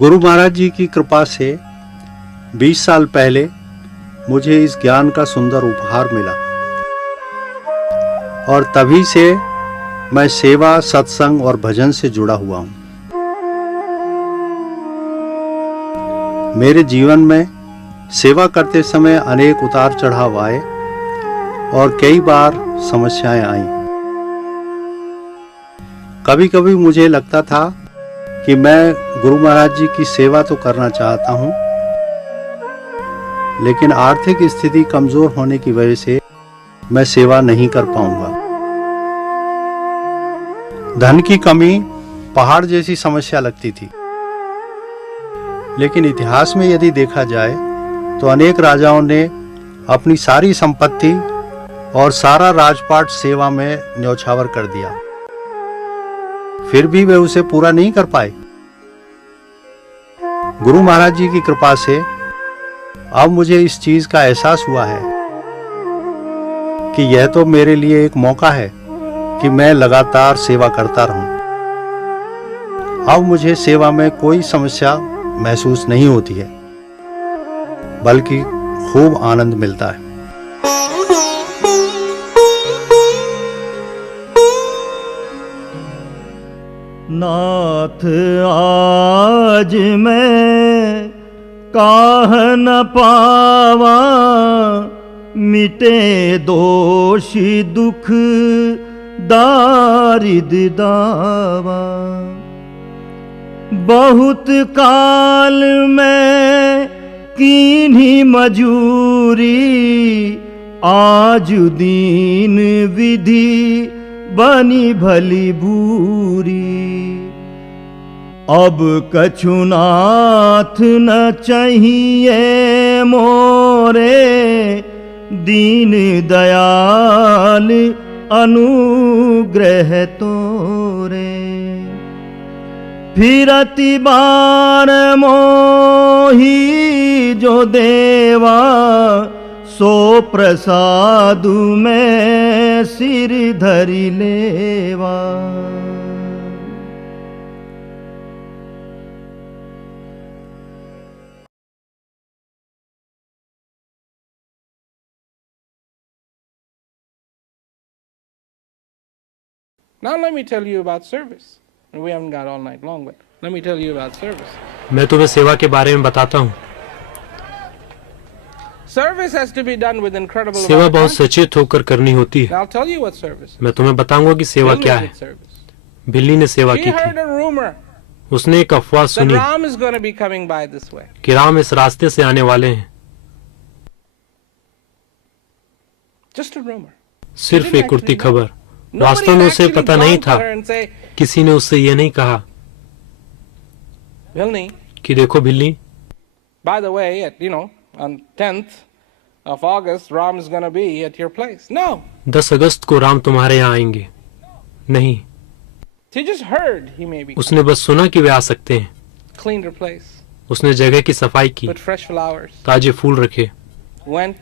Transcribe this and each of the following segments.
गुरु महाराज जी की कृपा से 20 साल पहले मुझे इस ज्ञान का सुंदर उपहार मिला और तभी से मैं सेवा, सत्संग और भजन से जुड़ा हुआ हूँ। मेरे जीवन में सेवा करते समय अनेक उतार चढ़ाव आए और कई बार समस्याएं आईं। कभी कभी मुझे लगता था कि मैं गुरु महाराज जी की सेवा तो करना चाहता हूँ, लेकिन आर्थिक स्थिति कमजोर होने की वजह से मैं सेवा नहीं कर पाऊंगा। धन की कमी पहाड़ जैसी समस्या लगती थी, लेकिन इतिहास में यदि देखा जाए तो अनेक राजाओं ने अपनी सारी संपत्ति और सारा राजपाट सेवा में न्यौछावर कर दिया, फिर भी वे उसे पूरा नहीं कर पाए। गुरु महाराज जी की कृपा से अब मुझे इस चीज का एहसास हुआ है कि यह तो मेरे लिए एक मौका है कि मैं लगातार सेवा करता रहूं। अब मुझे सेवा में कोई समस्या महसूस नहीं होती है, बल्कि खूब आनंद मिलता है। नाथ आज मैं काह न पावा, मिटे दोष दुख दारिद्र दावा। बहुत काल में कीन्ही मजूरी, आज दीन विधि बनी भली भूरी। अब कछु नाथ न चाहिए मोरे, दीन दयाल अनुग्रह तोरे। फिरति बार मोही जो देवा, सो प्रसादु में सिर धरि लेवा। Now let me tell you about service. We haven't got all night long, but let me tell you about service. मैं तुम्हें सेवा के बारे में बताता हूँ। Service has to be done with incredible सेवा बहुत सचेत होकर करनी होती है। I'll tell you what service. मैं तुम्हें बताऊंगा कि सेवा क्या है। बिल्ली ने सेवा की थी। उसने एक अफवाह सुनी कि राम इस रास्ते से आने वाले हैं। सिर्फ एक उड़ती खबर, वास्तव में उसे पता नहीं था। किसी ने उससे यह नहीं कहा कि देखो बिल्ली, by the way, on 10th of August, Ram is going to be at your place. No. 10 अगस्त को राम तुम्हारे यहाँ आएंगे। नहीं, He just heard he may be. उसने बस सुना कि वे आ सकते हैं। Cleaned her place. उसने जगह की सफाई की, Put fresh flowers. ताजे फूल रखे, Went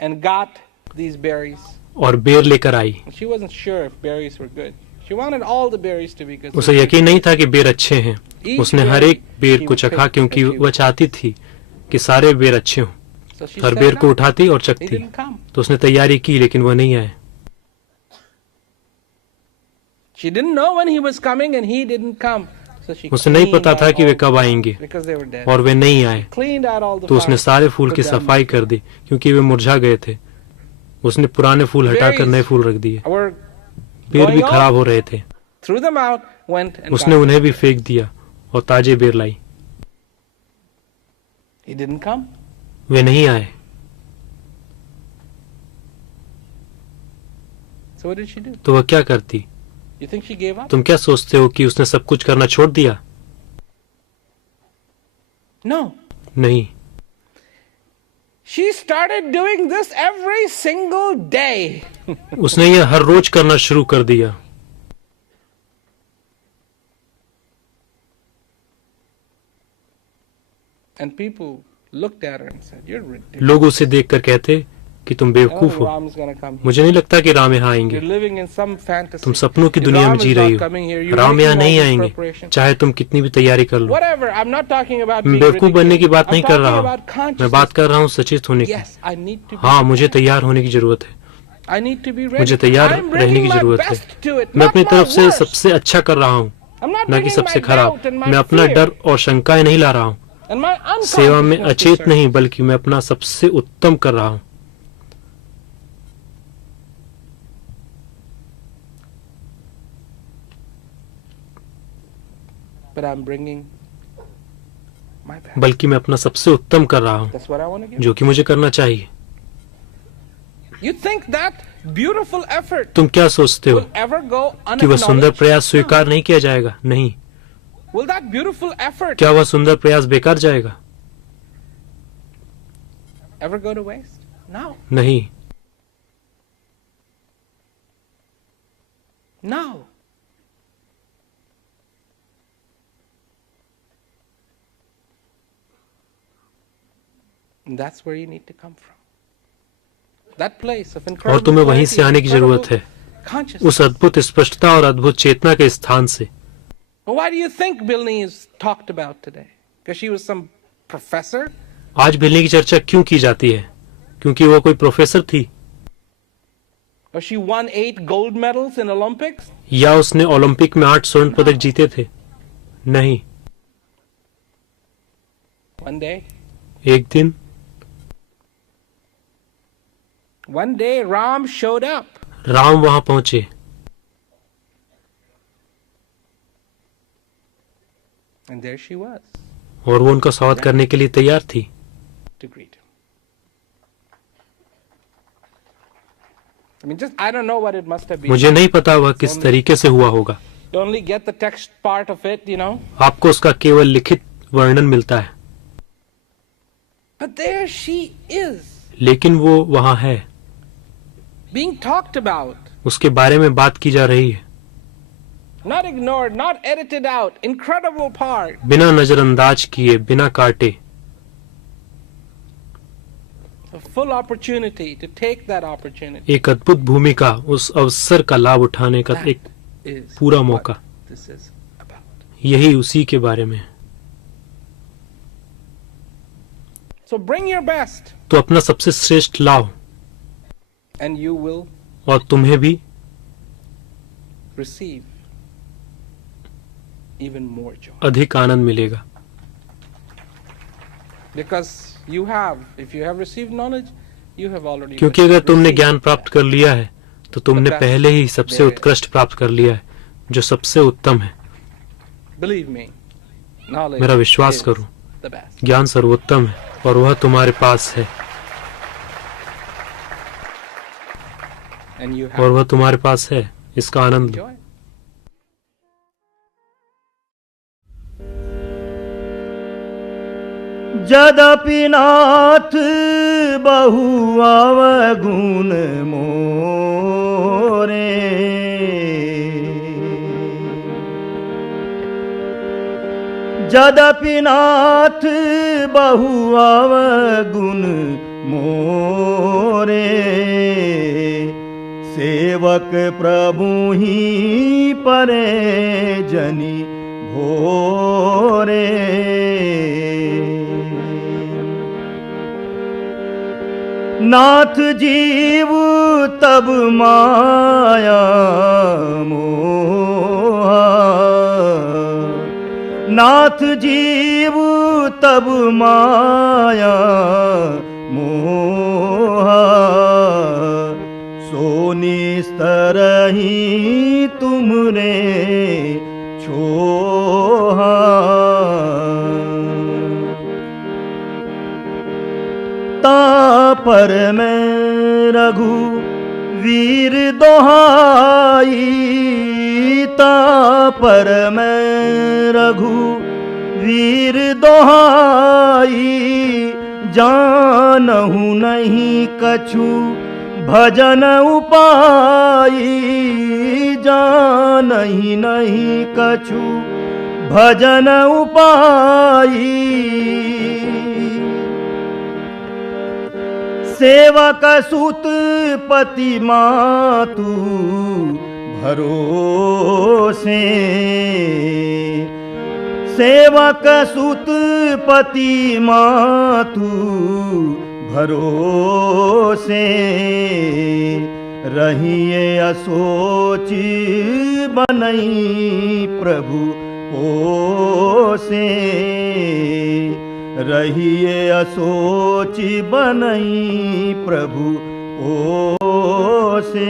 and got these berries. और बेर लेकर आई। She wasn't sure if berries were good. She wanted all the berries to be good. उसे यकीन नहीं था कि बेर अच्छे हैं। उसने हर एक बेर को चखा क्योंकि वह चाहती थी कि सारे बेर अच्छे हों। हर बेर को उठाती और चखती। तो उसने तैयारी की, लेकिन वह नहीं आए। उसे नहीं पता था कि वे कब आएंगे और वे नहीं आए। तो उसने सारे फूल की सफाई कर दी क्योंकि वे मुरझा गए थे। उसने पुराने फूल हटाकर नए फूल रख दिए। बेर भी खराब हो रहे थे। उसने उन्हें भी फेंक दिया और ताजे बेर लाई। वे नहीं आए। तो वह क्या करती? तुम क्या सोचते हो कि उसने सब कुछ करना छोड़ दिया? नहीं। She started doing this every single day. उसने यह हर रोज करना शुरू कर दिया। And people looked at her and said, "You're ridiculous." लोग उसे देखकर कहते, कि तुम I don't बेवकूफ think हो। Ram's gonna come here. मुझे नहीं लगता कि राम यहाँ आएंगे। You're living in some fantasy. तुम सपनों की If दुनिया में Ram जी is रही not coming here, हो। you're राम यहाँ making all नहीं this आएंगे, preparation. चाहे तुम कितनी भी तैयारी कर लो। Whatever. I'm not talking about मैं being बेवकूफ बनने की बात ridiculous. नहीं I'm कर talking रहा हूँ, about मैं बात consciousness. कर रहा हूँ सचेत होने की। Yes, I need to be हाँ, मुझे prepared. तैयार होने की जरूरत है, I need to be ready. मुझे तैयार I'm रहने bringing की my जरूरत है। best to it, मैं not अपनी my तरफ से worst. सबसे अच्छा कर रहा हूँ, I'm not न कि bringing सबसे my खराब। doubt and my मैं अपना fear डर और शंकाएं नहीं ला रहा हूँ, and my सेवा में unconsciousness to अचेत serve. नहीं, बल्कि मैं अपना सबसे उत्तम कर रहा हूँ। But I'm bringing my best. बल्कि मैं अपना सबसे उत्तम कर रहा हूँ, That's what I want to give. जो कि मुझे करना चाहिए। You think that beautiful effort तुम क्या सोचते हो will ever go कि वह सुंदर unacknowledged? प्रयास स्वीकार नहीं किया जाएगा? नहीं। Will that beautiful effort क्या वह सुंदर प्रयास बेकार जाएगा? ever go to waste? No. नहीं। No. And that's where you need to come from. That place of और incredible तुम्हें वहीं clarity, से आने की जरूरत है, incredible consciousness. उस अद्भुत स्पष्टता और अद्भुत चेतना के स्थान से। Well, why do you think Bilney is talked about today? Because she was some professor? आज बिलनी की चर्चा क्यों की जाती है? क्योंकि वह कोई प्रोफेसर थी, Or she won 8 gold medals in Olympics? या उसने ओलंपिक में 8 स्वर्ण पदक जीते थे? नहीं। One day. एक दिन One day Ram showed up. Ram वहां पहुंचे And there she was और वो उनका स्वागत करने के लिए तैयार थी। to greet him. I mean, I don't know what it must have been. मुझे नहीं पता वह किस तरीके से हुआ होगा। You only get the text part of it, you know. आपको उसका केवल लिखित वर्णन मिलता है, But there she is, लेकिन वो वहां है, being talked about, उसके बारे में बात की जा रही है, not ignored, not edited out. Incredible part. बिना नजरअंदाज किए, बिना काटे। A full opportunity to take that opportunity. एक अद्भुत भूमिका, उस अवसर का लाभ उठाने का एक Is पूरा what मौका। this is about. यही उसी के बारे में है। So bring your best, तो अपना सबसे श्रेष्ठ लाओ and you will और तुम्हें भी receive even more joy. अधिक आनंद मिलेगा, Because you have, if you have received knowledge, you have already क्योंकि अगर तुमने received ज्ञान प्राप्त कर लिया है तो तुमने पहले ही सबसे उत्कृष्ट प्राप्त कर लिया है, जो सबसे उत्तम है। Believe me, knowledge मेरा विश्वास is करो, the best. ज्ञान सर्वोत्तम है और वह तुम्हारे पास है, And you और have वह तुम्हारे पास है। इसका आनंद लो। joy. जदपि नाथ बहु अवगुण मोरे, जदपि नाथ बहु अवगुण मोरे, सेवक प्रभु ही परे जनि भोरे। नाथ जीव तब माया मोहा, नाथ जीव तब माया मोहा, सो निस्तरहि तुमरे छोहा। पर मैं रघु वीर दोहाई, पर मैं रघु वीर दोहाई, जानहु नहीं कछु भजन उपाई, जानहि नहीं कछु भजन उपाई। सेवक सुत पति मातु भरोसे, सेवक सुत पति मातु भरोसे, रहिए असोच बनई प्रभु पोसे, रहिए असोच बनई प्रभु पोसे।